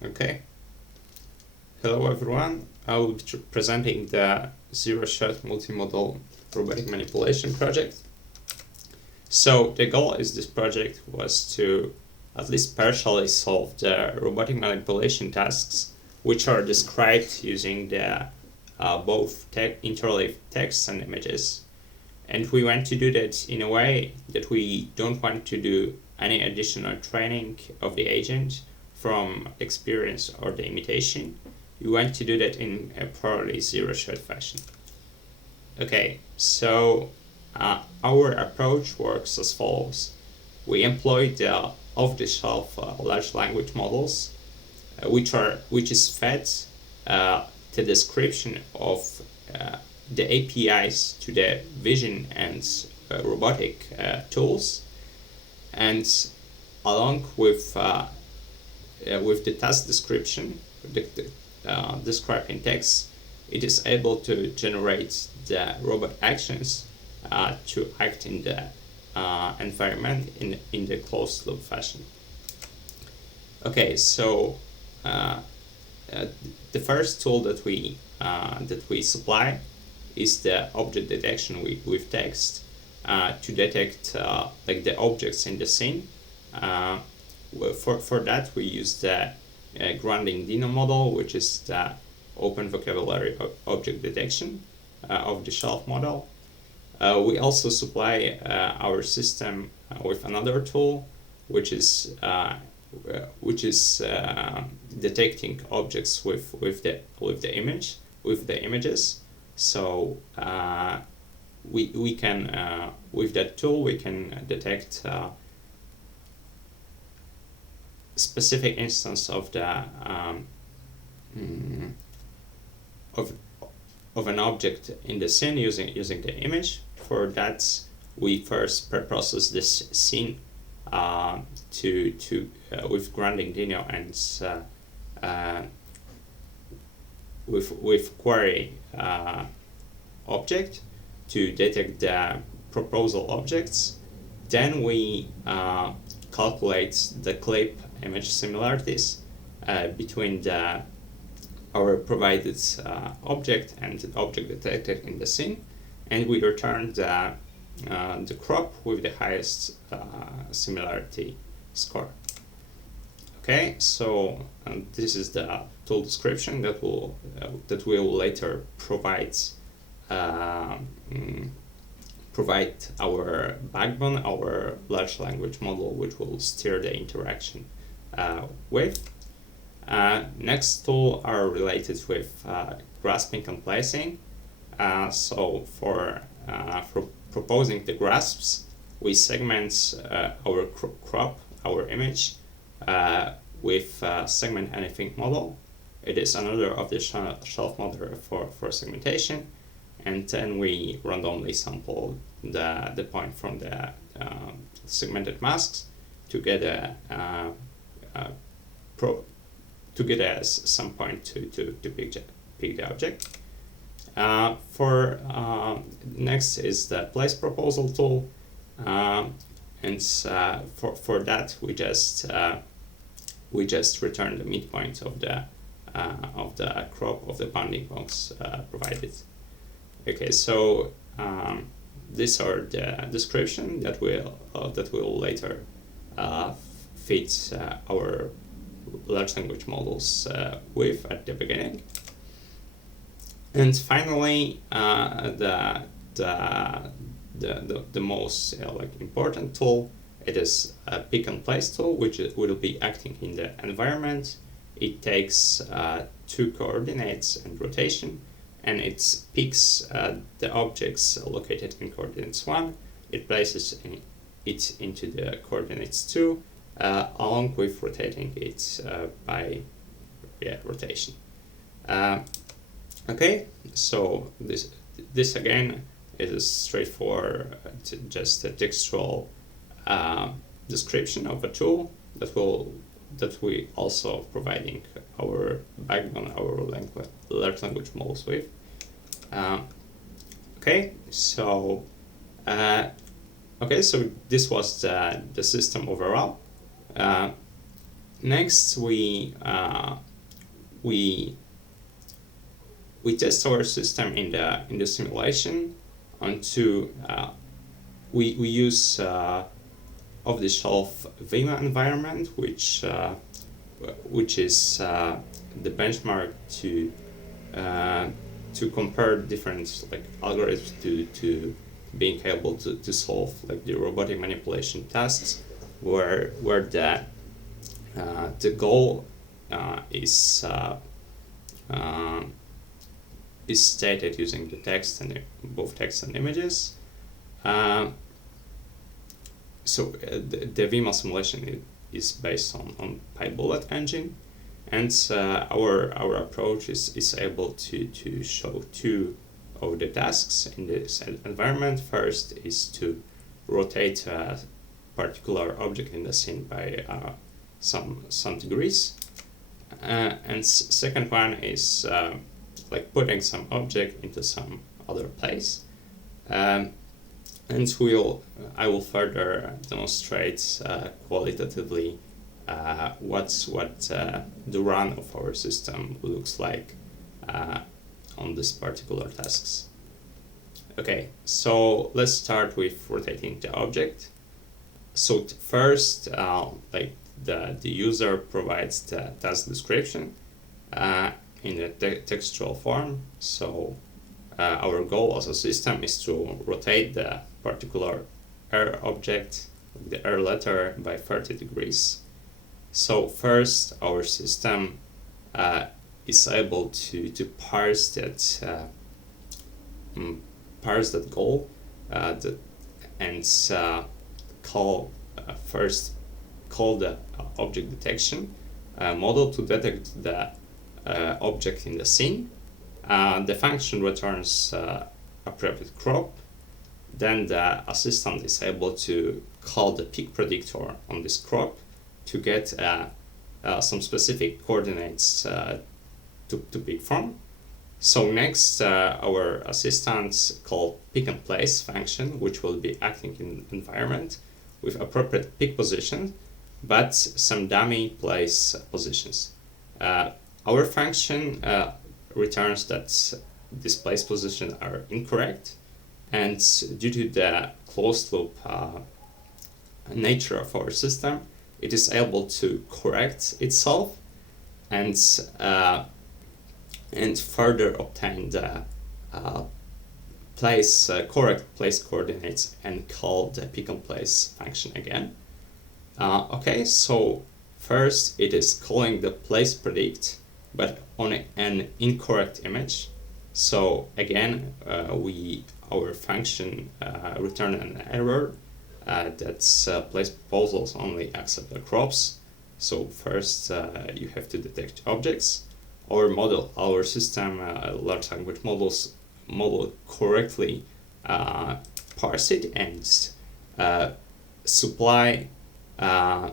Okay. Hello everyone. I will be presenting the zero-shot multimodal robotic manipulation project. So the goal is this project was to at least partially solve the robotic manipulation tasks, which are described using the both interleaved text and images. And we want to do that in a way that we don't want to do any additional training of the agent from experience or the imitation. We want to do that in a purely zero-shot fashion. Okay, so our approach works as follows. We employ the off-the-shelf large language models, which is fed the description of the APIs to the vision and robotic tools, and along with the task description, described in text, it is able to generate the robot actions to act in the environment in the closed loop fashion. Okay, so the first tool that we supply is the object detection with text to detect like the objects in the scene. For that we use the grounding Dino model, which is the open vocabulary object detection off-the-shelf model. We also supply our system with another tool, which is detecting objects with the images. So we can with that tool we can detect specific instance of the of an object in the scene using the image. For that, we first preprocess this scene with grounding Dino and with query object to detect the proposal objects. Then we calculate the clip image similarities between our provided object and the object detected in the scene, and we return the crop with the highest similarity score. Okay, so this is the tool description that will later provide our backbone, our large language model, which will steer the interaction with. Next tool are related with grasping and placing. So for proposing the grasps, we segment our crop, our image, with segment anything model. It is another off-the-shelf model for segmentation, and then we randomly sample the point from the segmented masks to get some point to pick the object. For next is the place proposal tool, and for that we just return the midpoint of the crop of the bounding box provided. Okay, so these are the description that will later feed our large language models with at the beginning. And finally, the most important tool, it is a pick and place tool, which will be acting in the environment. It takes 2 coordinates and rotation, and it picks the objects located in coordinates 1. It places it into the coordinates 2, along with rotating it by rotation. Okay, so this again is straightforward, just a textual description of a tool that we also providing our backbone, our large language models with. Okay, so this was the system overall. Next, we test our system in the simulation onto we use off-the-shelf Vima environment, which is the benchmark to compare different like algorithms to being able to solve like the robotic manipulation tasks, where the goal is stated using the text and both text and images. So the Vima simulation is based on PyBullet engine, and our approach is able to show two of the tasks in this environment. First is to rotate a particular object in the scene by some degrees, and second one is like putting some object into some other place. And I will further demonstrate qualitatively what the run of our system looks like on this particular tasks. Okay, so let's start with rotating the object. So first, like the user provides the task description in a textual form. So our goal as a system is to rotate the particular R object, the R letter, by 30 degrees. So first, our system is able to parse that goal and call the object detection model to detect the object in the scene. The function returns appropriate crop. Then the assistant is able to call the peak predictor on this crop to get some specific coordinates to pick from. So next, our assistant called pick and place function, which will be acting in environment with appropriate pick position, but some dummy place positions. Our function returns that these place positions are incorrect, and due to the closed loop nature of our system, it is able to correct itself and further obtain the correct place coordinates and call the pick and place function again. Okay, so first it is calling the place predict, but on an incorrect image. So again, our function return an error that's place proposals only accept the crops. So first you have to detect objects. Our system, large language model correctly parse it and supply and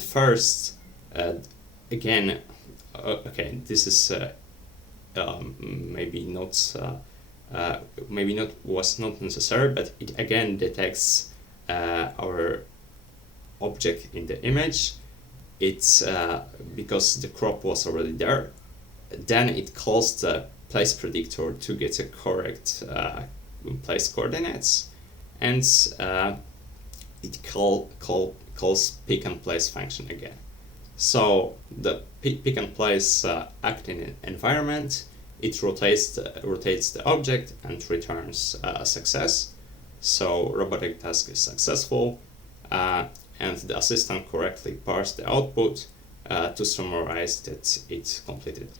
first again, okay, this is maybe not was not necessary, but it again detects our object in the image. It's because the crop was already there. Then it calls the place predictor to get a correct place coordinates, and it calls pick and place function again. So the pick and place act in an environment. It rotates the object and returns success. So robotic task is successful, and the assistant correctly parsed the output to summarize that it's completed.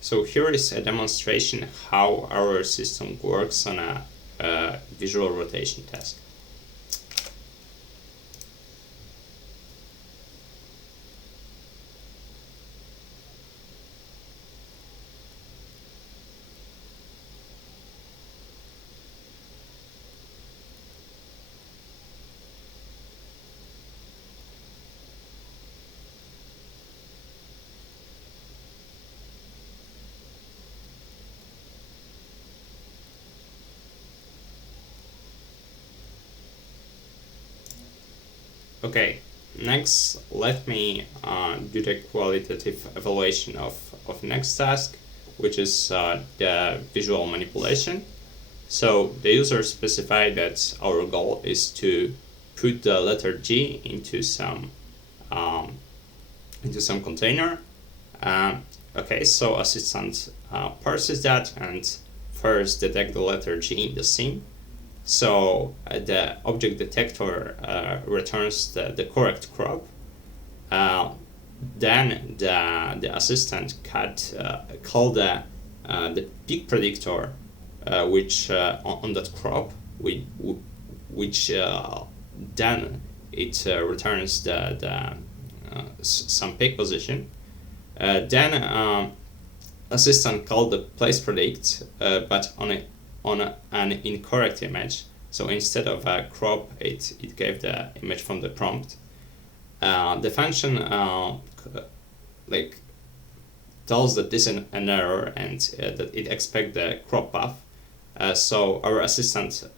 So here is a demonstration how our system works on a visual rotation task. Okay, next let me do the qualitative evaluation of next task, which is the visual manipulation. So the user specified that our goal is to put the letter G into some container. Okay, so assistant parses that and first detect the letter G in the scene. So the object detector returns the correct crop. Then the assistant call the peak predictor, which on that crop, which then it returns the some peak position. Then assistant called the place predict, but on an incorrect image. So instead of a crop, it gave the image from the prompt. The function like tells that this is an error and that it expects the crop path. So our assistant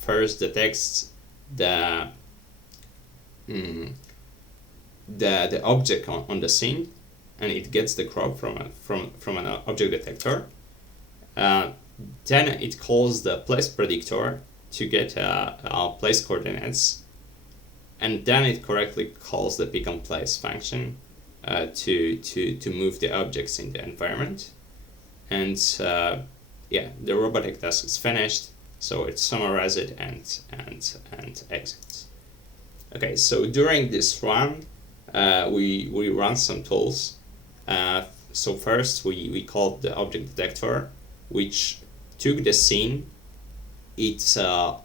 first detects the object on the scene, and it gets the crop from an object detector. Then it calls the place predictor to get place coordinates, and then it correctly calls the pick on place function to move the objects in the environment. And yeah, the robotic task is finished, so it summarizes it and exits. Okay, so during this run, we run some tools. So first we called the object detector, which took the scene. It took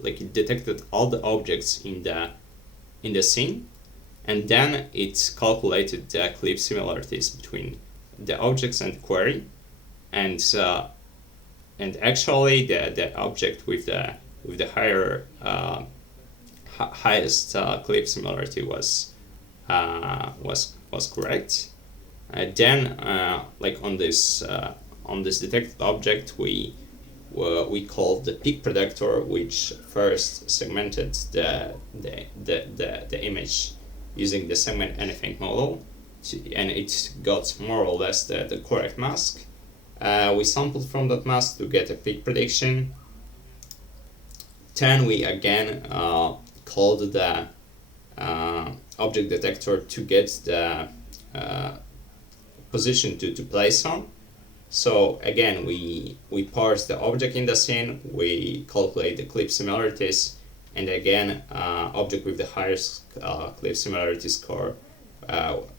like it detected all the objects in the scene, and then it calculated the clip similarities between the objects and query, and actually the object with the higher highest clip similarity was correct. Then like on this detected object, we called the peak predictor, which first segmented the image using the segment anything model, and it got more or less the correct mask. We sampled from that mask to get a peak prediction. Then we again called the object detector to get the position to place on. So again, we parse the object in the scene, we calculate the clip similarities, and again, object with the highest clip similarity score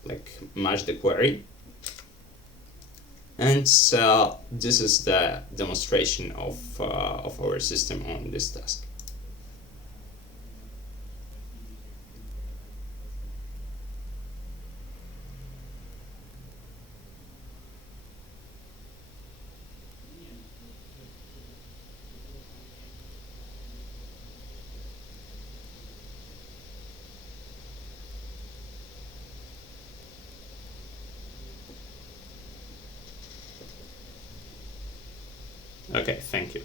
like match the query. And this is the demonstration of our system on this task. Okay, thank you.